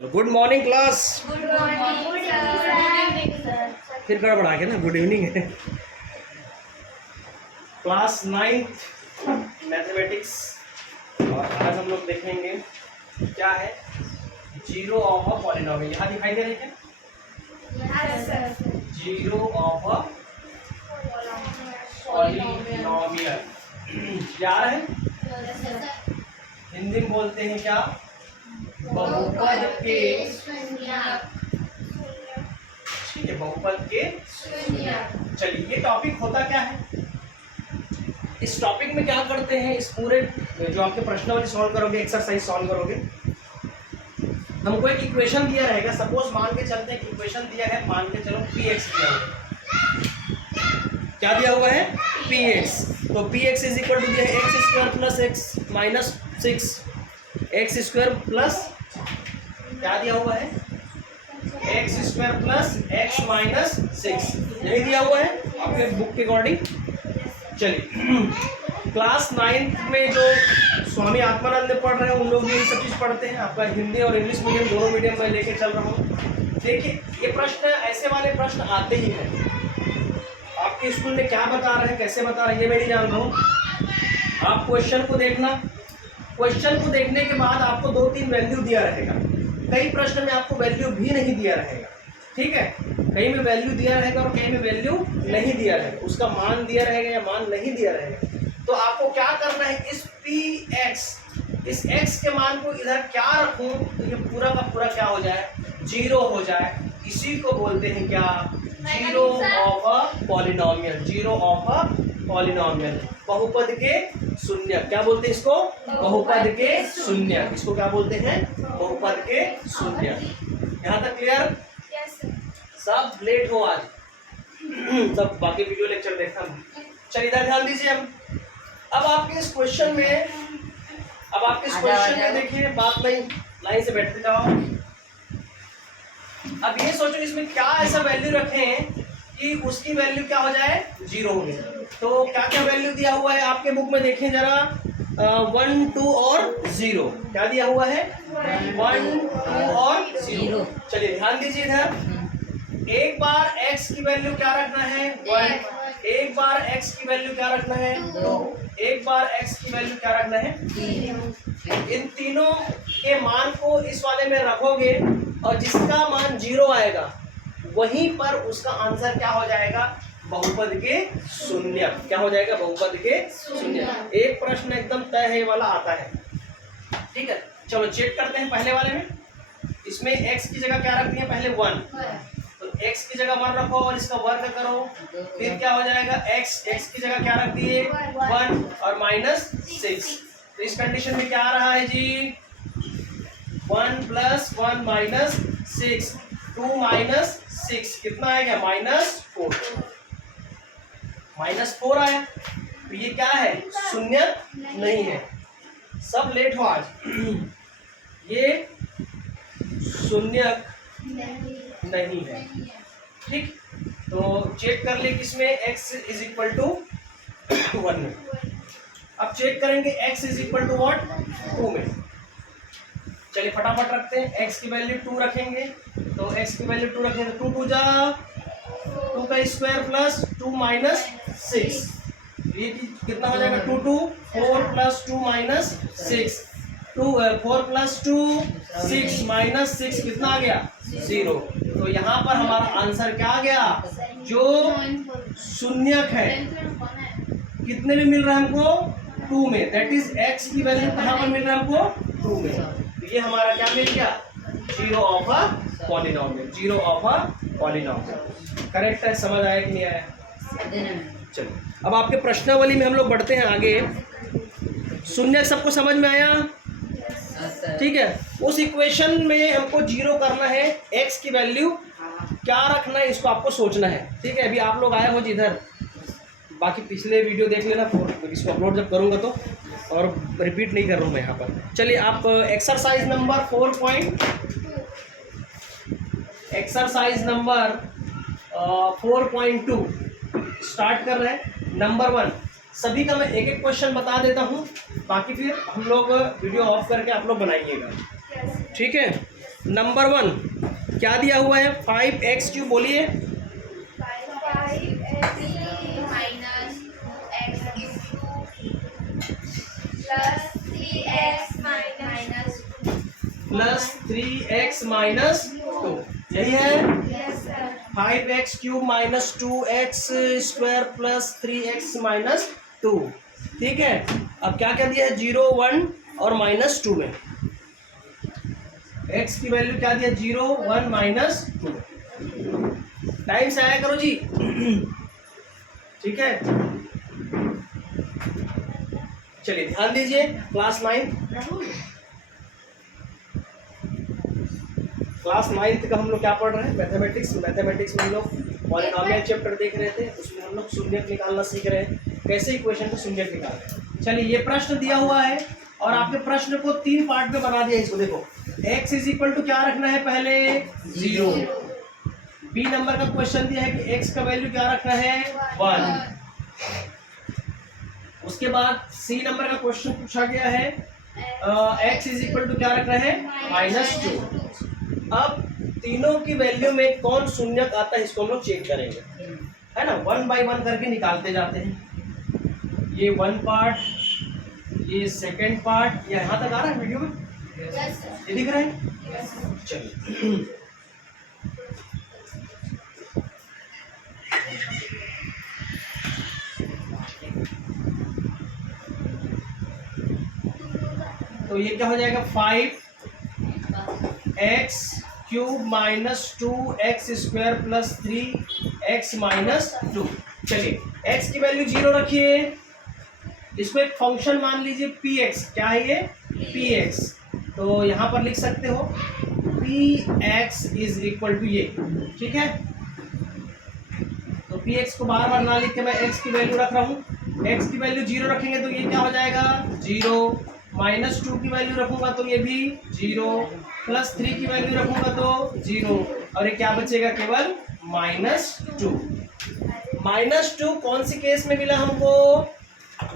Good morning class. Good morning sir. फिर गड़बड़ा के ना गुड इवनिंग है। क्लास 9th मैथमेटिक्स और आज हम लोग देखेंगे क्या है जीरो ऑफ अ पॉलिनोमियल। यहाँ दिखाई दे रहे हैं जीरो ऑफ अ पॉलिनोमियल क्या है, हिंदी में बोलते हैं क्या, बहुपद के। ठीक है, बहुपद के। चलिए ये टॉपिक होता क्या है, इस टॉपिक में क्या करते हैं, इस पूरे जो आपके प्रश्नावली सॉल्व करोगे, एक्सरसाइज सॉल्व करोगे, हमको एक इक्वेशन दिया रहेगा। सपोज मान के चलते हैं इक्वेशन दिया है, मान के चलो px दिया हुआ है। क्या दिया हुआ है, px। तो px इज इक्वल टू दिया है x square plus x minus 6, x square plus क्या दिया हुआ है, x square plus x minus 6, यही दिया हुआ है आपके बुक के अकॉर्डिंग। चलिए क्लास 9th में जो स्वामी आत्मानंद पढ़ रहे हैं उन लोग भी ये सब चीज़ पढ़ते हैं। आपका हिंदी और इंग्लिश मीडियम दोनों मीडियम में लेके चल रहा हूँ। देखिए ये प्रश्न, ऐसे वाले प्रश्न आते ही हैं। आपके स्कूल में क्या बता रहे हैं, कैसे बता रहे हैं, ये मैं नहीं जान रहा हूँ। आप क्वेश्चन को देखना, क्वेश्चन को देखने के बाद आपको 2-3 वैल्यू दिया रहेगा। कई प्रश्न में आपको वैल्यू भी नहीं दिया रहेगा, ठीक है, कहीं में वैल्यू दिया रहेगा और कहीं में वैल्यू नहीं दिया रहेगा, उसका मान दिया रहेगा या मान नहीं दिया रहेगा। तो आपको क्या करना है, इस px, इस x के मान को इधर क्या रखूं तो ये पूरा का पूरा क्या हो जाए, जीरो हो जाए। इसी को बोलते हैं क्या, zero of a polynomial. Zero of a polynomial, बहुपद के शून्य। क्या बोलते हैं इसको, बहुपद के शून्य। इसको क्या बोलते हैं, बहुपद के शून्य। यहाँ तक क्लियर? सब लेट हो आज, सब बाकी वीडियो लेक्चर देखा। चलिए इधर ध्यान दीजिए। अब आपके इस क्वेश्चन में, अब आपके इस क्वेश्चन में देखिए, बात नहीं, लाइन से बैठते जाओ। अब ये सोचो इसमें क्या ऐसा वैल्यू रखें कि उसकी वैल्यू क्या हो जाए, जीरो हो गई। तो क्या क्या वैल्यू दिया हुआ है आपके बुक में, देखें जरा, 1, 2 और 0। क्या दिया हुआ है, 1, 2 और 0। चलिए ध्यान दीजिए इधर। एक बार x की वैल्यू क्या रखना है, 1। एक बार x की वैल्यू क्या रखना है, 2। एक बार x की वैल्यू क्या रखना है, 3। इन तीनों के मान को इस वाले में रखोगे और जिसका मान 0 आएगा वहीं पर उसका आंसर क्या हो जाएगा, बहुपद के शून्य। क्या हो जाएगा, बहुपद के शून्य। एक प्रश्न एकदम तय है वाला आता है, ठीक है। चलो चेक करते हैं पहले वाले में। इसमें x की जगह क्या रखनी है, पहले 1, तो x की जगह 1 रखो और इसका वर्ग करो, फिर क्या हो जाएगा, x की जगह क्या रख दिए, 1 और माइनस 6। तो इस कंडीशन में क्या आ रहा है जी, 1 + 1 माइनस 6, 2 माइनस 6 कितना आएगा, -4। -4 आया। तो ये क्या है, शून्य नहीं है। सब लेट हो आज। ये शून्य नहीं है, ठीक। तो चेक कर ले किसमें, x = 1 में। अब चेक करेंगे x = what, 2 में। चलिए फटाफट रखते हैं। x की वैल्यू 2 रखेंगे, तो x की वैल्यू 2 रखेंगे, 2 2 जा 2 का स्क्वायर प्लस 2 माइनस 6, ये कितना हो जाएगा, 2 2 4 + 2 माइनस 6, 4 + 2 6 माइनस 6 कितना आ गया, 0। तो यहाँ पर हमारा आंसर क्या आ गया, जो शून्यक है, कितने में मिल रहा है हमको, 2 में। दैट इज x की वैल्यू कहाँ पर मिल रहा है हमको, 2 में। तो ये हमारा क्या मिल गया, zero of a polynomial. Zero of a polynomial correct है। समझ आया कि नहीं आया? चलिए अब आपके प्रश्नावली में हम लोग बढ़ते हैं आगे। शून्य सबको समझ में आया, ठीक है। उस इक्वेशन में हमको जीरो करना है, x की वैल्यू क्या रखना है, इसको आपको सोचना है, ठीक है। अभी आप लोग आए हो जिधर, बाकी पिछले वीडियो देख लेना, इसको अपलोड जब करूँगा तो, और रिपीट नहीं कर रहा हूँ मैं यहाँ पर। चलिए आप एक्सरसाइज नंबर 4.2 स्टार्ट कर रहे हैं। नंबर 1, सभी का मैं एक एक क्वेश्चन बता देता हूँ, बाकी फिर हम लोग वीडियो ऑफ करके आप लोग बनाइएगा, ठीक है। नंबर 1 क्या दिया हुआ है? 5x³ बोलिए। 3x-2 यही है। 5x³ minus 2x² plus 3x-2 ठीक है। अब क्या क्या दिया है? 0, 1 और -2 में x की वैल्यू क्या दिया? 0, 1, -2। टाइम से आया करो जी ठीक है। चलिए ध्यान दीजिए, क्लास 9th का हम लोग क्या पढ़ रहे हैं? मैथमेटिक्स में हम लोग पॉलिनोमियल चैप्टर देख रहे थे। उसमें हम लोग शून्यक निकालना सीख रहे हैं, कैसे इक्वेशन को शून्यक निकाल रहे हैं। चलिए ये प्रश्न दिया हुआ है और आपके प्रश्न को 3 पार्ट में बना दिया। इसको देखो, x इक्वल टू क्या रखना है? पहले 0। बी नंबर का क्वेश्चन दिया है कि x का वैल्यू क्या रखना है? 1। उसके बाद सी नंबर का क्वेश्चन पूछा गया है x इक्वल टू क्या रखना है? -2। अब तीनों की वैल्यू में कौन शून्यक आता है इसको हम लोग चेक करेंगे, है ना। 1 बाय 1 करके निकालते जाते हैं। ये 1 पार्ट, ये सेकंड पार्ट, ये यहाँ तक आ रहा है वीडियो में? ये दिख रहा है? चलिए तो ये क्या हो जाएगा? 5x³ minus 2x² plus 3x-2। चलिए x की वैल्यू 0 रखिए। इसको एक फंक्शन मान लीजिए px। क्या है ये? px। तो यहाँ पर लिख सकते हो px इज इक्वल टू ये, ठीक है। तो px को बार बार ना लिख के मैं x की वैल्यू रख रहा हूँ। x की वैल्यू 0 रखेंगे तो ये क्या हो जाएगा? 0। -2 की वैल्यू रखूंगा तो ये भी 0, प्लस 3 की वैल्यू रखूंगा तो 0, और ये क्या बचेगा? केवल -2। -2 कौन सी केस में मिला हमको?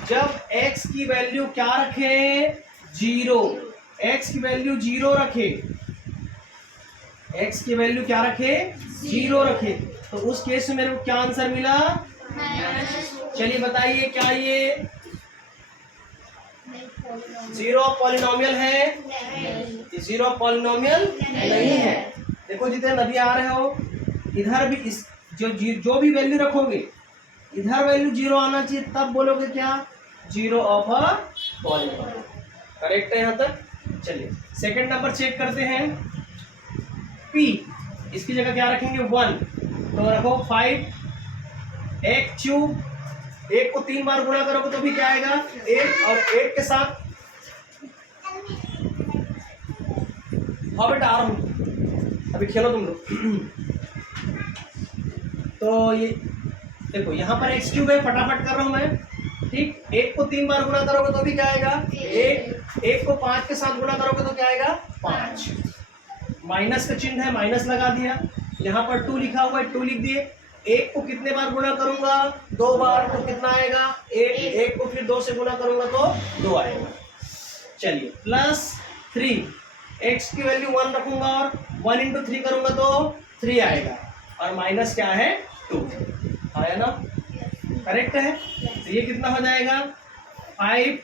जब x की वैल्यू क्या रखे? 0। x की वैल्यू 0 रखे, x की वैल्यू क्या रखे? 0 रखे, तो उस केस में मेरे को क्या आंसर मिला? चलिए बताइए, क्या ये 0 पॉलिनोमियल है? 0 पॉलिनोमियल नहीं है। देखो जितने नबी आ रहे हो, इधर भी इस जो भी वैल्यू रखोगे इधर वैल्यू 0 आना चाहिए, तब बोलोगे क्या? 0 ऑफ अ पॉलिनोमियल। करेक्ट है यहाँ तक? चलिए सेकंड नंबर चेक करते हैं। p इसकी जगह क्या रखेंगे? 1। तो रखो 5x³। 1 को 3 बार गुणा करोगे तो भी क्या आएगा? 8, और 8 के साथ हाँ बेटा आ रहा हूँ, अभी खेलो तुम लोग। तो ये देखो यहाँ पर x³ है, फटाफट कर रहा हूँ मैं, ठीक। 1 को 3 बार गुणा करोगे तो भी क्या आएगा? 1 को 5 के साथ गुणा करोगे तो क्या आएगा? 5। माइनस का चिन्ह है, माइनस लगा दिया। यहाँ पर 2 लिखा हुआ है, 2 लिख दिए। 1 को कितने बार गुणा करूंगा? 2 बार, तो कितना आएगा? 8। 1 को फिर 2 से गुणा करूंगा तो 2 आएगा। चलिए प्लस 3, x की वैल्यू 1 रखूंगा और 1 इंटू 3 करूंगा तो 3 आएगा, और माइनस क्या है? 2 आया ना? करेक्ट है। तो ये कितना हो जाएगा? 5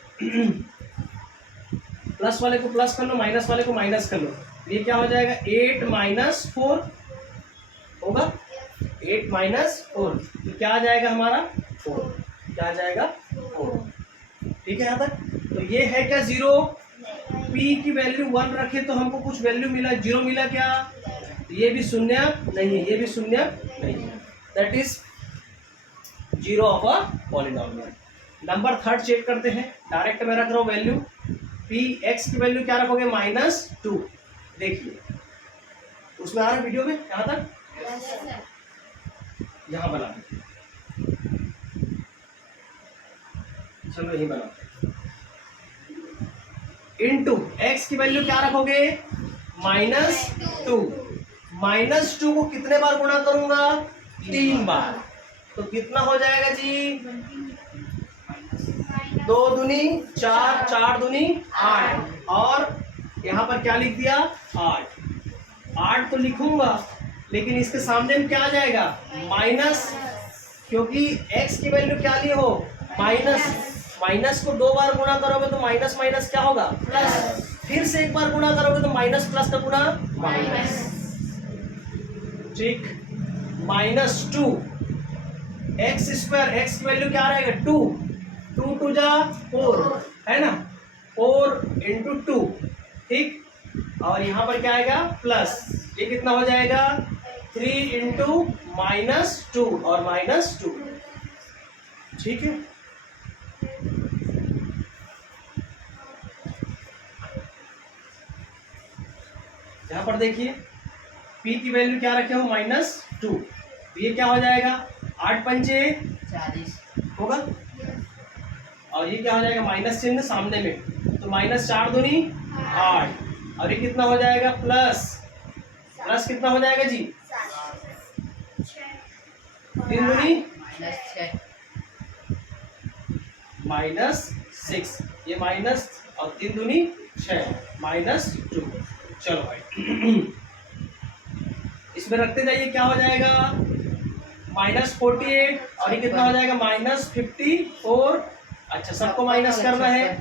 प्लस वाले को प्लस कर लो, माइनस वाले को माइनस कर लो। ये क्या हो जाएगा? 8 - 4 होगा। 8 - 4 तो क्या आ जाएगा हमारा? 4। क्या आ जाएगा? 4। ठीक है यहाँ तक? तो ये है क्या? 0। p की वैल्यू 1 रखे तो हमको कुछ वैल्यू मिला, 0 मिला क्या? तो ये भी शून्य नहीं है, ये भी शून्य नहीं है। That is 0 of a polynomial. Number 3 check करते हैं। डायरेक्ट मैं रख रहा हूँ वैल्यू p। x की वैल्यू क्या रखोगे? -2। देखिए उसमें आ रहा है वीडियो में यहाँ तक? यहाँ बना दीजिए, चलो यही बनाते हैं। इनटू x की वैल्यू क्या रखोगे? -2। -2 को कितने बार गुणा करूंगा? 3 बार। तो कितना हो जाएगा जी? 2 दूनी 4, 4 दूनी 8, और यहाँ पर क्या लिख दिया? 8। 8 तो लिखूंगा, लेकिन इसके सामने में क्या आ जाएगा? माइनस, क्योंकि x की वैल्यू क्या ली हो? माइनस। माइनस को 2 बार गुणा करोगे तो माइनस माइनस क्या होगा? प्लस। फिर से एक बार गुणा करोगे तो माइनस प्लस का गुणा माइनस। ठीक, -2 एक्स स्क्वायर, एक्स की वैल्यू क्या रहेगा? 2, 2 टू जा 4 है ना, 4 इंटू 2। ठीक, और यहाँ पर क्या आएगा? प्लस। ये कितना हो जाएगा? 3 इंटू -2 और -2। ठीक है, यहाँ पर देखिए p की वैल्यू क्या रखे हो? -2। तो ये क्या हो जाएगा? 8 पंचे 40 होगा, और ये क्या हो जाएगा? माइनस चिन्ह सामने में, तो -4 दूनी 8, और ये कितना हो जाएगा? प्लस। प्लस कितना हो जाएगा जी? 3 दूनी -6, ये माइनस, और 3 दूनी 6, -2। चलो भाई इसमें रखते जाइए, क्या हो जाएगा? -48, और ये कितना हो जाएगा? -54। अच्छा, सबको माइनस करना है,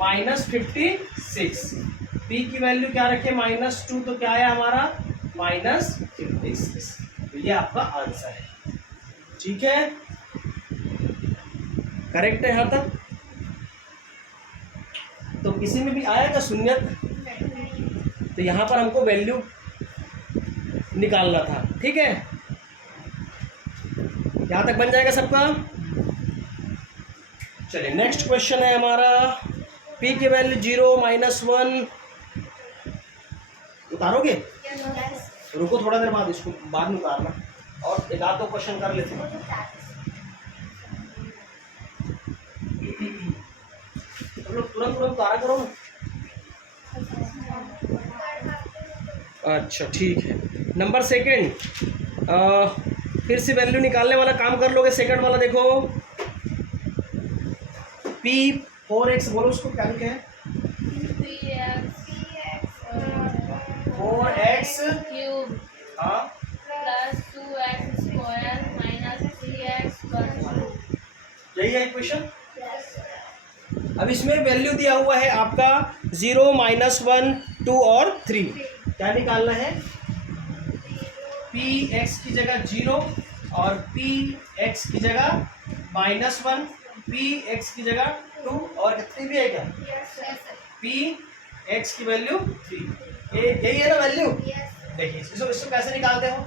-56। p की वैल्यू क्या रखे? -2, तो क्या आया हमारा? -56। तो ये आपका आंसर है। ठीक है, करेक्ट है यहाँ तक? तो किसी में भी आएगा शून्यक, तो यहाँ पर हमको वैल्यू निकालना था। ठीक है, यहाँ तक बन जाएगा सबका? चलिए नेक्स्ट क्वेश्चन है हमारा, p की वैल्यू 0, -1 उतारोगे? रुको थोड़ा देर बाद, इसको बाद में उतारना, और एक आध दो क्वेश्चन कर लेते हैं। तुम लोग तुरंत उतारा करो ना। अच्छा ठीक है, नंबर सेकंड, फिर से वैल्यू निकालने वाला काम कर लोगे। सेकंड वाला देखो, p 4x, बोलो उसको क्या लिखे हैं? 4x क्यूब हाँ plus 2x square minus 3x plus 1। यही है इक्वेशन। अब इसमें वैल्यू दिया हुआ है आपका 0, -1, 2 और 3। क्या निकालना है? px की जगह 0 और px की जगह -1, px की जगह 2 और 3 भी है क्या? px की वैल्यू 3, यही है ना वैल्यू? देखिए इसको कैसे निकालते हो?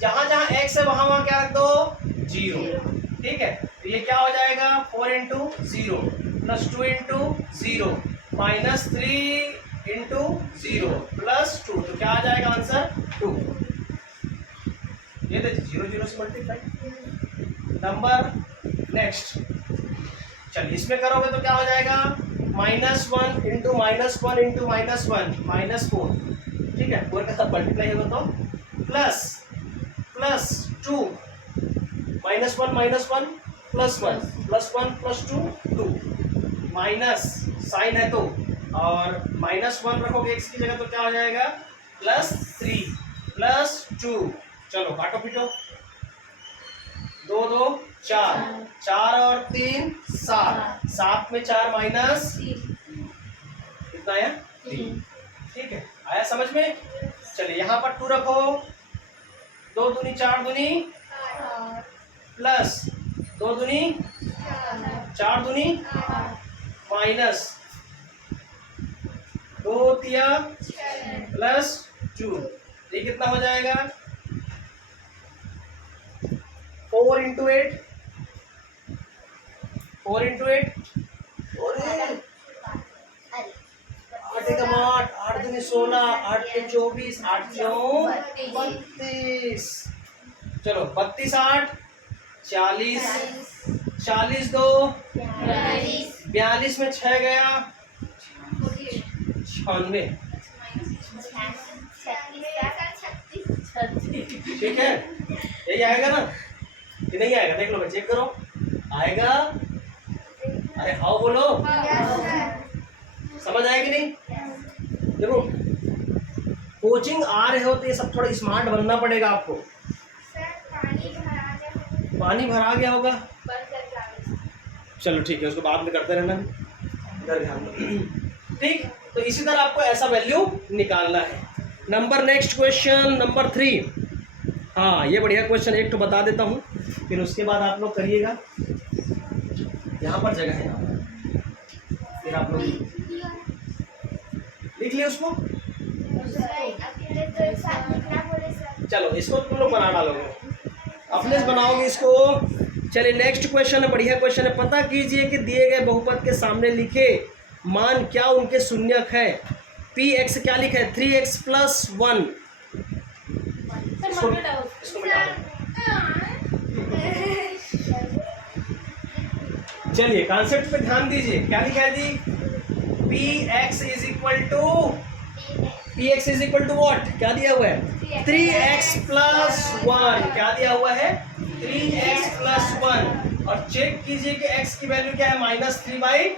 जहां जहां x है वहां वहां क्या रख दो? 0। ठीक है, तो ये क्या हो जाएगा? 4 into 0 plus 2 into 0 minus 3 into 0 plus 2, तो क्या आ जाएगा आंसर? 2। ये देखिए 0 0 से मल्टीप्लाई। नंबर नेक्स्ट, चलिए इसमें करोगे तो क्या हो जाएगा? -1 इंटू -1 इंटू -1 -4। ठीक है, 4 के साथ मल्टीप्लाई होगा तो plus 2 -1 plus 1 plus 2 2 minus sign है तो, और -1 रखोगे x की जगह तो क्या हो जाएगा? +3 +2। चलो काटो पीटो, 2 2 4, 4 और 3 7, 7 में 4 माइनस कितना आया? 3। ठीक है, आया समझ में? चलिए यहाँ पर 2 रखो, 2 दूनी 4 दूनी प्लस 2 दूनी 4 दूनी माइनस 2 तिया प्लस 2, ये कितना हो जाएगा? 4 इंटू 8, 4 इंटू 8, 8 एकम 8, 8 दूनी 16, 8 के 24, 8 क्यों 32। चलो 32 8 40, 40 2 42 में 6 गया 96। ठीक है, यही आएगा ना कि नहीं आएगा? देख लो भाई, चेक करो, आएगा? अरे हाँ बोलो, समझ आएगी नहीं? देखो हो कोचिंग आ रहे हो तो ये सब थोड़ा स्मार्ट बनना पड़ेगा आपको। सर पानी भरा गया होगा, बंद करके आगे। चलो ठीक है, उसको बाद में करते रहना, इधर ध्यान दो। ठीक, तो इसी तरह आपको ऐसा वैल्यू निकालना है। Number next question number 3। हाँ, ये बढ़िया क्वेश्चन, एक तो बता देता हूँ, फिर उसके बाद आप लोग करिएगा। यहाँ पर जगह है, यहाँ पर फिर आप लोग लिख लिए उसको। अकेले तो एक साथ लिखना बोले सर। चलो इसको तुम लोग बना डालोगे, अपने से बनाओगे इसको। चलिए नेक्स्ट क्वेश्चन है, बढ़िया क्वेश्चन है। पता कीजिए कि दिए गए बहुपद के सामने लिखे मान क्या उनके शून्यक है। पी एक्स क्या लिखा है, 3x + 1। सर इसको मत हटाओ। इसको मिटा दो। चलिए कॉन्सेप्ट पे ध्यान दीजिए, क्या लिखा है जी, px is equal to what, क्या दिया हुआ है, 3x + 1। क्या दिया हुआ है, 3x + 1। और चेक कीजिए कि x की वैल्यू क्या है, -3/2।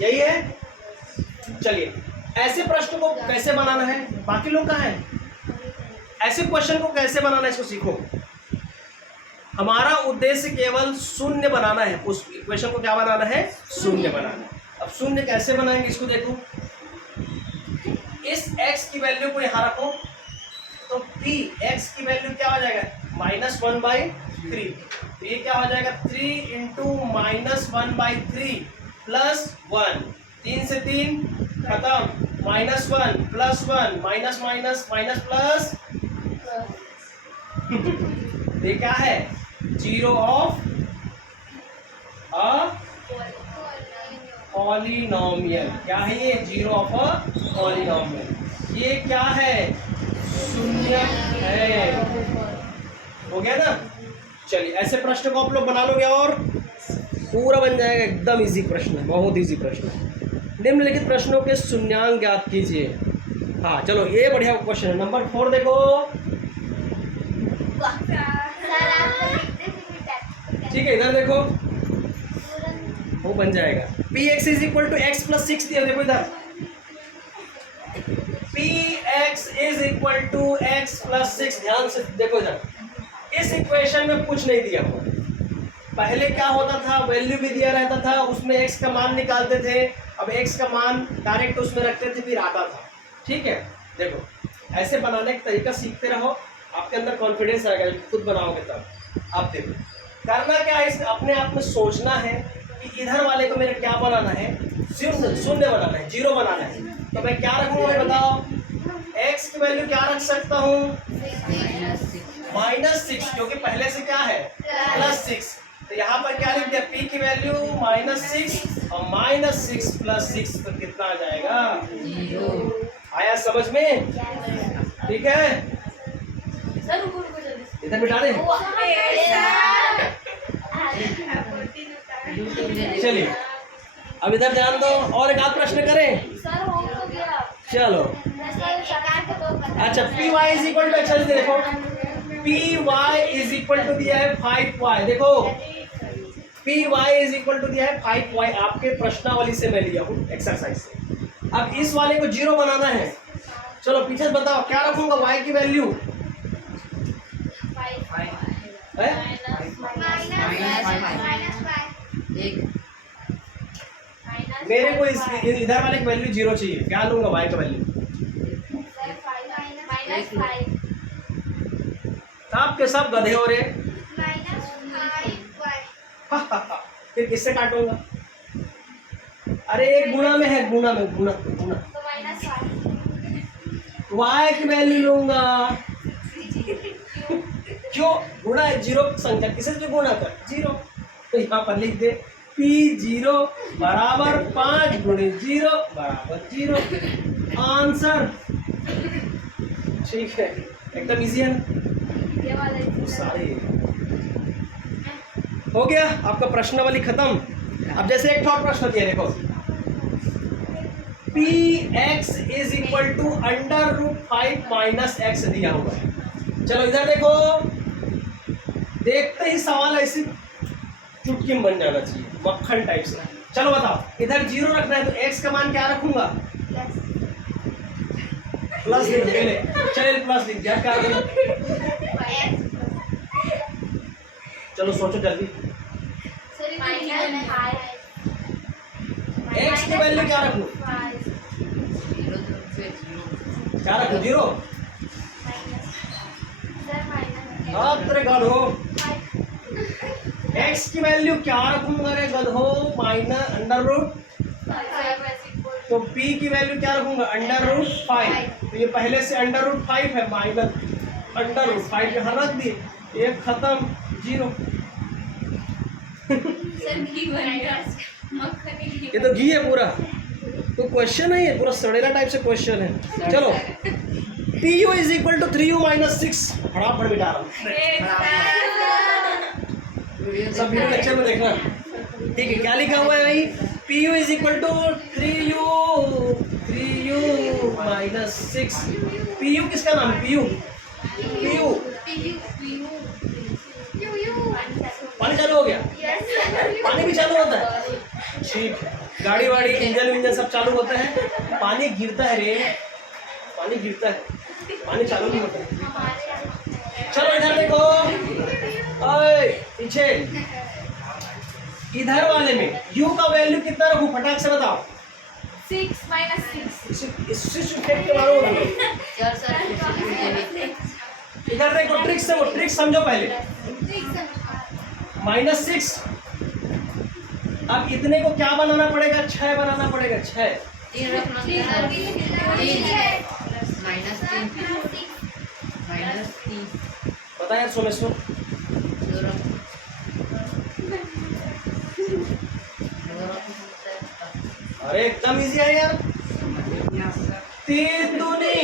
यही है। चलिए ऐसे प्रश्न को कैसे बनाना है, बाकी लोग कहाँ हैं, ऐसे क्वेश्चन को कैसे बनाना है इसको सीखो। हमारा उद्देश्य केवल शून्य बनाना है, उस इक्वेशन को क्या बनाना है, शून्य बनाना है। अब शून्य कैसे बनाएंगे इसको देखो, इस x की वैल्यू को यहाँ रखो, तो p x की वैल्यू क्या हो जाएगा, -1/3। तो ये क्या हो जाएगा, 3 × -1/3 + 1। 3 से 3 खत्म, -1 + 1 माइनस माइनस माइनस प्लस। ये क्या है, 0 ऑफ अ पॉलिनोमियल। क्या है ये, 0 ऑफ अ पॉलिनोमियल। ये क्या है, शून्य है। हो गया ना। चलिए ऐसे प्रश्न को आप लोग बना लोगे और पूरा बन जाएगा, एकदम इजी प्रश्न है, बहुत इजी प्रश्न है। निम्नलिखित प्रश्नों के शून्यांक ज्ञात कीजिए। हाँ चलो ये बढ़िया क्वेश्चन है। नंबर 4 देखो, सर आपको लिखते फिर ठीक है, इधर देखो, वो बन जाएगा। px is equal to x + 6 दिया, देखो इधर, px is equal to x + 6। ध्यान से देखो इधर, इस इक्वेशन में कुछ नहीं दिया हुआ। पहले क्या होता था, वैल्यू भी दिया रहता था, उसमें x का मान निकालते थे। अब x का मान डायरेक्ट उसमें रखते थे, फिर आता था। ठीक है, देखो ऐसे बनाने का तरीका सीखते रहो, आपके अंदर कॉन्फिडेंस आएगा, खुद बनाओगे तब। आप देखो करना क्या है, इस अपने आप में सोचना है कि इधर वाले को मेरे क्या बनाना है, शून्य बनाना है, 0 बनाना है। तो मैं क्या रखूंगा, मैं बताओ, x की वैल्यू क्या रख सकता हूँ, -6, क्योंकि पहले से क्या है, +6। तो यहाँ पर क्या लिख दिया, p की वैल्यू -6 और -6 + 6 तो कितना आ जाएगा, 0। आया समझ में, ठीक है। सर रुको रुको जल्दी। इधर मिटा दे। चलिए अब इधर ध्यान दो, और एक आध प्रश्न करें। सर हो गया। चलो अच्छा, py इज इक्वल टू, अच्छा देखो, py इज इक्वल टू दिया है 5y। देखो py इज इक्वल टू दिया है 5y, आपके प्रश्नावली से मैं लिया हूँ, एक्सरसाइज से। अब इस वाले को 0 बनाना है। चलो पीछे से बताओ क्या रखूंगा, y की वैल्यू है, मेरे को इस इधर वाले की वैल्यू 0 चाहिए। क्या लूंगा, y का वैल्यू, आप के सब गधे हो रहे। फिर किससे काटूंगा, अरे एक गुणा में है, गुणा में, गुणा गुणा, y की वैल्यू लूंगा। क्यों, गुणा है, 0 संख्या किसे जो गुणा कर 0, तो यहाँ पर लिख दे p0 = 5 × 0 = 0। आंसर ठीक है, एकदम इजी है ना। ये वाला सारे हो गया आपका प्रश्नावली खत्म। अब जैसे एक और प्रश्न दिया, देखो, px is equal to √5 - x दिया हुआ है। चलो इधर देखो, देखते ही सवाल ऐसी चुटकी में बन जाना चाहिए, मक्खन टाइप से। चलो बताओ, इधर 0 रखना है तो x का मान क्या रखूंगा, प्लस लिख पहले, चल प्लस लिख दिया, क्या करें? चलो सोचो जल्दी। एक्स की वैल्यू क्या रखूं? क्या रखूं? 0? आप तेरे गधो, एक्स की वैल्यू क्या रखूंगा रे गधो? माइनस अंडर रूट, तो p की वैल्यू क्या रखूंगा? Under root 5। तो ये पहले से अंडर रूट 5 है, माइनस अंडर रूट 5 यहाँ रख दिए, एक खत्म, 0। ये तो घी है पूरा, तो क्वेश्चन है ये पूरा सड़ेला टाइप से क्वेश्चन है। चलो PU is equal to 3U minus 6, फटाफट मिटा रहा हूँ, सब वीडियो लेक्चर में देखना। ठीक है, क्या लिखा हुआ है भाई? PU is equal to 3U minus 6। PU किसका नाम है? PU पानी चालू हो गया? पानी भी चालू होता है? ठीक है, गाड़ी वाड़ी इंजन विंजन सब चालू होता है, पानी गिरता है रे, पानी गिरता है, पानी चालू नहीं होता है। चलो इधर देखो, ओए पीछे, इधर वाले में u का वैल्यू कितना रखूं? फटाक से बताओ। 6 -6 इससे फेंक के मारो ना। इधर देखो, ट्रिक से, वो ट्रिक समझो पहले। -6, अब इतने को क्या बनाना पड़ेगा? 6 बनाना पड़ेगा, 6। बता यार सोमेश्वर, अरे एकदम इजी है यार। 3 दूनी,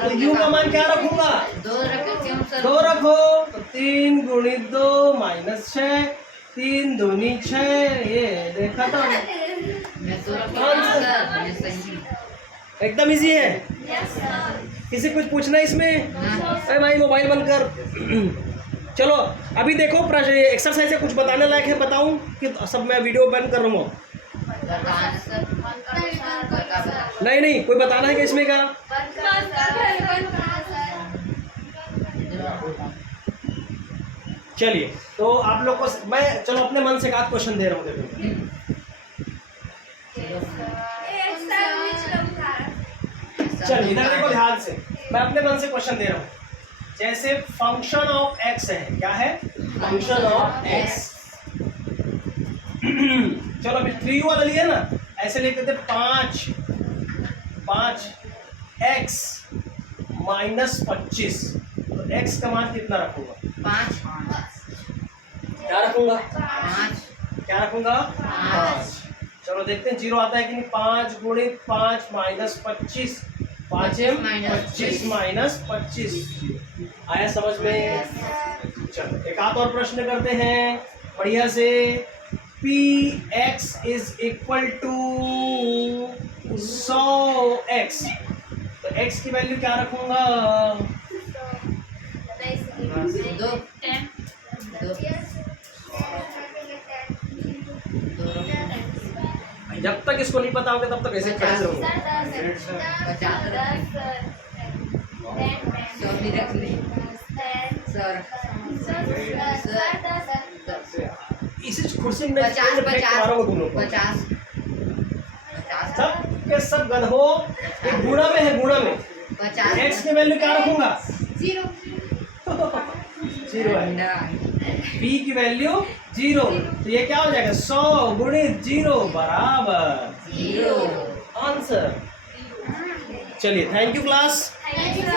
तो u का मान क्या रखूंगा? 2 रखो, तो 3 गुणित 2 माइनस 6, 3 दूनी 6, ये देखा था, एकदम इजी है। किसी कुछ पूछना है इसमें? अरे भाई मोबाइल बंद कर। चलो अभी देखो, प्रश्न एक्सरसाइज है, कुछ बताने लायक है बताऊं कि सब मैं वीडियो बंद कर रहा हूँ? नहीं, कोई बताना है कि इसमें का? चलिए, तो आप लोग को मैं, चलो अपने मन से एक आध क्वेश्चन दे रहा हूँ, देखो। चलिए इधर देखो ध्यान से, मैं अपने मन से क्वेश्चन दे रहा हूँ। जैसे फंक्शन ऑफ x है, क्या है? Function of x। चलो अभी 3U वाला लिया ना, ऐसे लिखते थे 5x माइनस 25, तो x का मान कितना रखूंगा? 5। क्या रखूंगा? 5। क्या रखूंगा? 5। चलो देखते हैं 0 आता है कि नहीं। 5 गुणित 5 माइनस 25, 5m 25 माइनस 25, आया समझ में? चलो एक आध और प्रश्न करते हैं बढ़िया से। Px is equal to 100x, तो x की वैल्यू क्या रखूंगा? 2। जब तक इसको नहीं पता होगा तब तक ऐसे खड़े रहोगे। 50। इसी कुर्सी में मारोगे तुम लोग। 50। सब के सब गधो, एक गुणा में है, गुणा में। 50। x की वैल्यू क्या रखूंगा? 0 है। p की वैल्यू 0, तो ये क्या हो जाएगा? 100 गुणित 0 बराबर 0 आंसर। चलिए thank you class. Thank you sir.